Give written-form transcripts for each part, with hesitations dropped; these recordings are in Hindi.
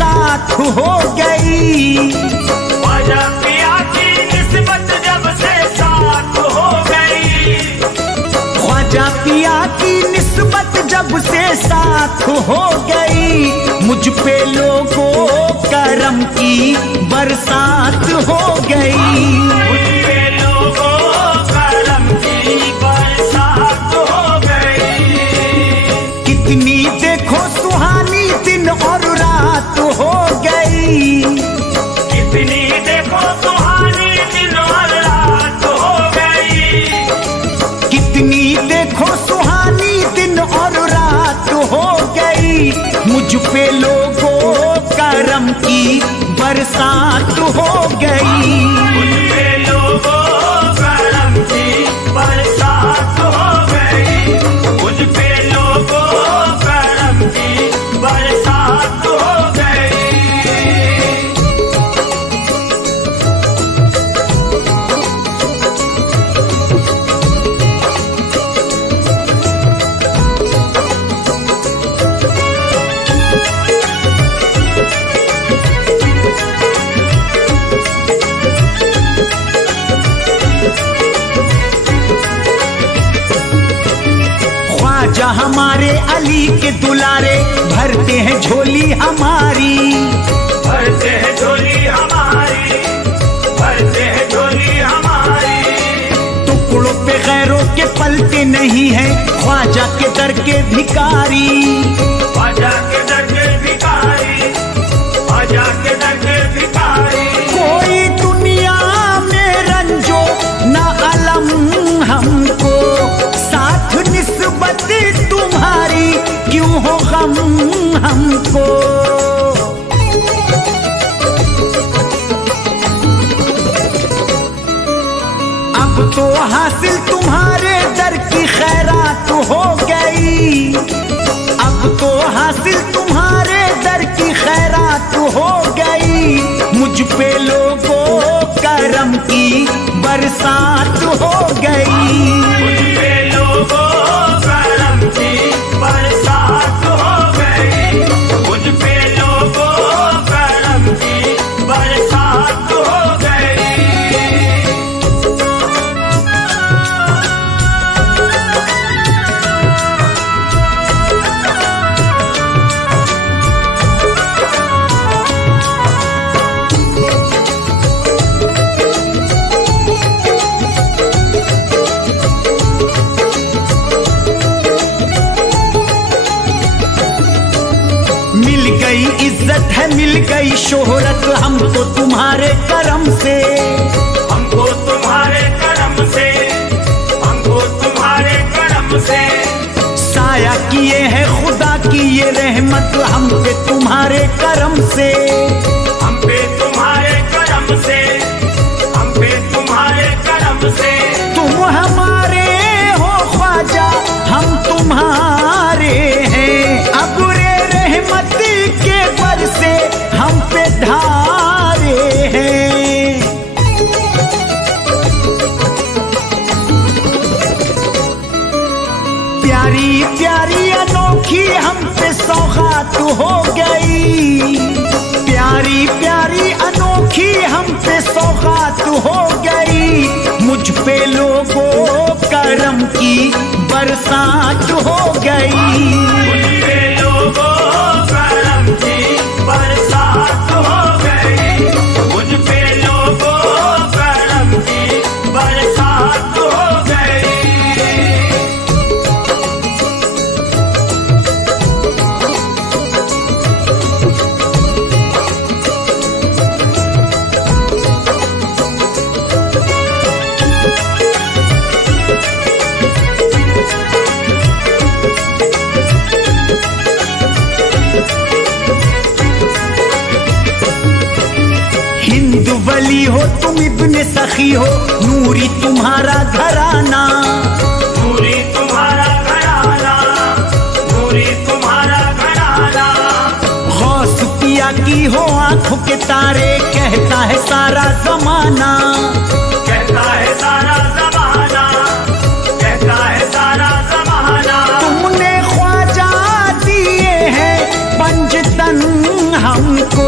साथ हो गई। ख्वाजा पिया की निस्बत जब से साथ हो गई। ख्वाजा पिया की निस्बत जब से साथ हो गई। मुझ पे लोगों करम की बरसात हो गई। मुझ पे लोगों करम की बरसात हो गई। कितनी देखो सुहानी दिन और रात हो गई। कितनी देखो सुहानी दिन और रात हो गई। कितनी देखो सुहानी दिन और रात हो गई। मुझ पे लोगों करम की बरसात हो गई। मुझ पे लोगों करम की बरसात हो गई। मुझ पे लोगों करम की बरसात हो गई। ख्वाजा हमारे अली के दुलारे भरते हैं झोली हमारी। भरते हैं झोली हमारी। भरते हैं झोली हमारी। टुकड़ों पे गैरों के पलते नहीं है ख्वाजा के दर के भिकारी। ख्वाजा के दर के भिखारी। ख्वाजा के दर के भिखारी। कोई दुनिया में रंजो न अलम हमको। साथ निस्बत तुम्हारी क्यों हो गम हमको। अब तो हासिल तुम्हारे दर की खैरात हो गई। अब तो हासिल तुम्हारे दर की खैरात हो गई। मुझ पे लोगों करम की बरसात हो गई। मुझ पे लोगों करम की बरसात हो गई। मुझ पे लोगों करम की बरसात हो गई। मिल गई इज्जत है मिल गई शोहरत हमको तुम्हारे करम से। हमको तुम्हारे करम से। हमको तुम्हारे करम से। साया किए है खुदा की ये रहमत हम पे तुम्हारे करम से। हम पे तुम्हारे करम से। हम पे तुम्हारे करम से। तुम हमारे हो ख्वाजा हम तुम्हारे हैं। अब रे रहमत के बर से हम पे ढारे हैं। प्यारी प्यारी अनोखी हम पे सौगात हो गई। प्यारी प्यारी अनोखी हम पे सौगात हो गई। मुझ पे लोगों करम की बरसात हो गई। मुझ पे लोगों करम की बरसात हो गई। मुझ पे लोगों करम की बरसात हो गई। वली हो तुम इब्ने सखी हो नूरी तुम्हारा घराना। नूरी तुम्हारा घराना। नूरी तुम्हारा घराना। गौस पिया की हो आंखों के तारे कहता है सारा जमाना। कहता है सारा जमाना। कहता है सारा जमाना। तुमने ख्वाजा दिए हैं पंजतन हमको।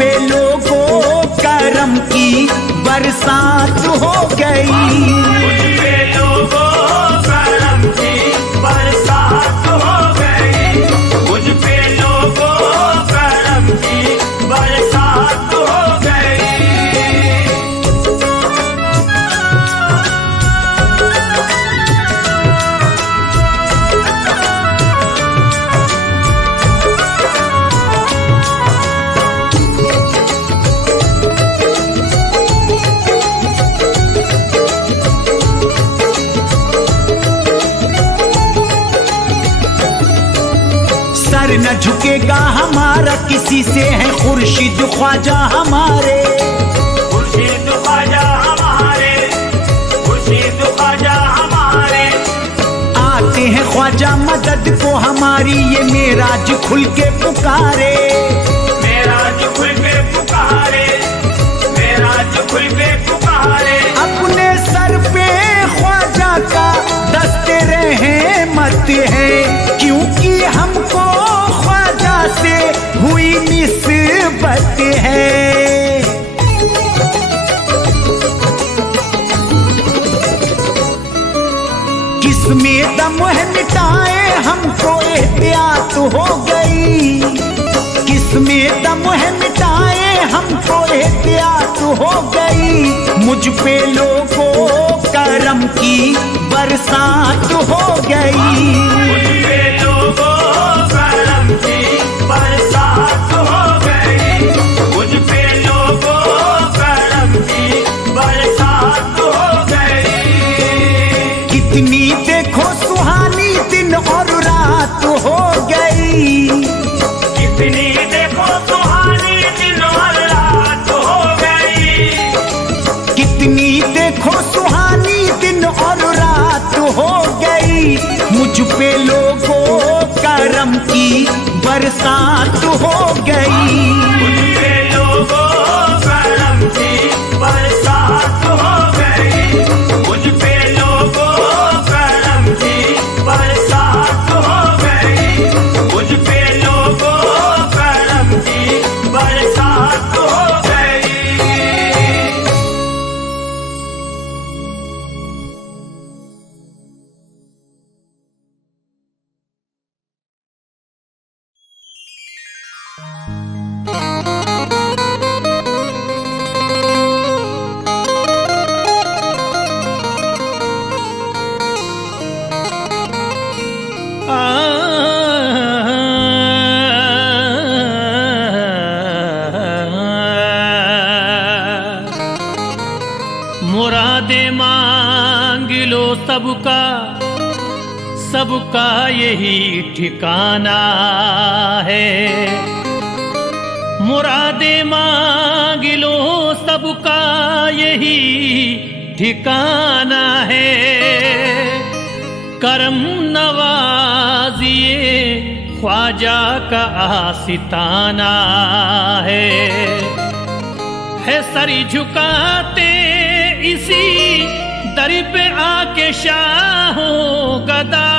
पे लोगों करम की बरसात हो गई। मुझ पे लोगों करम की बरसात हो गई। मुझ पे लोगों करम की बरसात हो गई। सर न झुकेगा हमारा किसी से, है खुर्शीद ख्वाजा हमारे। खुर्शीद ख्वाजा हमारे, खुर्शीद ख्वाजा हमारे। आते हैं ख्वाजा मदद को हमारी, ये मेराज खुल के पुकारे। मेराज खुल के पुकारे, मेराज खुल के पुकारे। अपने सर पे ख्वाजा का दस्ते रहमत है, क्योंकि हमको ख्वाजा से हुई निस्बत है। किसमें दम है मिटाए हमको एहतियात हो गई। किसमें दम है मिटाए हमको एहतियात हो गई। मुझ पे लोगों करम की बरसात हो गई। मुझ पे लोगों करम की बरसात हो गई। मुझ पे लोगों करम की बरसात हो गई। कितनी देखो सुहानी दिन और रात हो गई। कितनी देखो सुहानी दिन और रात हो गई। कितनी देखो सुहानी दिन और रात हो गई। मुझ पे लोगों करम की बरसात हो गई। मुझ पे लोगों करम की बरसात हो गई। मुझ पे लोगों करम की बरसात हो गई। मुझ पे लोगों करम की बरसात हो गई। मुरादे मांग लो सबका, सबका यही ठिकाना है। मुरादे मांग लो सबका यही ठिकाना है। करम नवाजिए ख्वाजा का आसिताना है सरी झुकाते इसी दर पे आके शाहों गदा।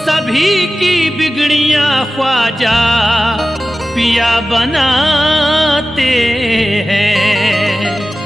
सभी की बिगड़ियां ख्वाजा पिया बनाते हैं।